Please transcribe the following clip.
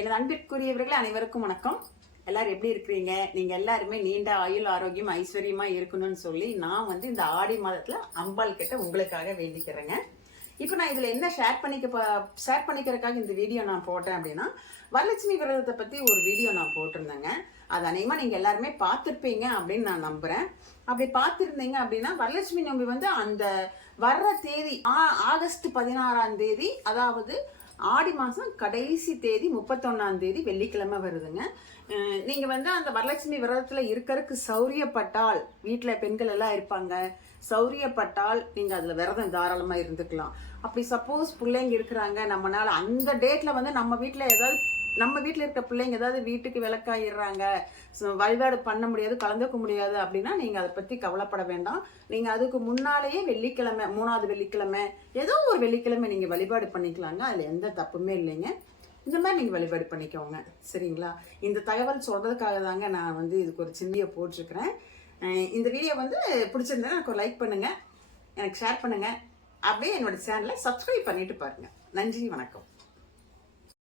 எனது அன்பிற்குரியவர்களே அனைவருக்கும் வணக்கம். எல்லாரும் எப்படி இருக்கிறீங்க? நீங்க எல்லாருமே நீண்ட ஆயுள் ஆரோக்கியம் ஐஸ்வர்யமா இருக்கணும்னு சொல்லி நான் இந்த ஆடி மாதத்துல அம்பாள் கிட்ட உங்களுக்காக வேண்டிக்கிறேங்க. இப்போ நான் இதுல என்ன ஷேர் பண்ணிக்கிறதுக்காக இந்த வீடியோ நான் போட்டேன் அப்படின்னா, வரலட்சுமி விரதத்தை பத்தி ஒரு வீடியோ நான் போட்டிருந்தேங்க. அது அநேகமா நீங்க எல்லாருமே பார்த்துருப்பீங்க அப்படின்னு நான் நம்புறேன். அப்படி பார்த்துருந்தீங்க அப்படின்னா, வரலட்சுமி நோம்பி அந்த வர்ற தேதி ஆகஸ்ட் 16ஆம் தேதி, அதாவது ஆடி மாதம் கடைசி தேதி 31ஆம் தேதி வெள்ளிக்கிழமை வருதுங்க. நீங்கள் அந்த வரலட்சுமி விரதத்தில் இருக்கிறதுக்கு சௌரியப்பட்டால், வீட்டில் பெண்கள் எல்லாம் இருப்பாங்க, சௌரியப்பட்டால் நீங்கள் அதில் விரதம் தாராளமாக இருந்துக்கலாம். அப்படி சப்போஸ் பிள்ளைங்க இருக்கிறாங்க, நம்மளால அந்த டேட்டில் நம்ம வீட்டில் இருக்க பிள்ளைங்க ஏதாவது வீட்டுக்கு விளக்காயிடுறாங்க, வழிபாடு பண்ண முடியாது, கலந்துக்க முடியாது அப்படின்னா நீங்கள் அதை பற்றி கவலைப்பட வேண்டாம். நீங்கள் அதுக்கு முன்னாலேயே வெள்ளிக்கிழமை, 3வது வெள்ளிக்கிழமை, ஏதோ ஒரு வெள்ளிக்கிழமை நீங்கள் வழிபாடு பண்ணிக்கலாங்க. அதில் எந்த தப்புமே இல்லைங்க. இந்த மாதிரி நீங்கள் வழிபாடு பண்ணிக்கோங்க, சரிங்களா? இந்த தகவல் சொல்கிறதுக்காக தாங்க நான் இதுக்கு ஒரு சின்ன போட்டிருக்கிறேன். இந்த வீடியோ பிடிச்சிருந்தா எனக்கு ஒரு லைக் பண்ணுங்கள், எனக்கு ஷேர் பண்ணுங்கள், அப்படியே என்னோட சேனலை சப்ஸ்கிரைப் பண்ணிட்டு பாருங்கள். நன்றி, வணக்கம்.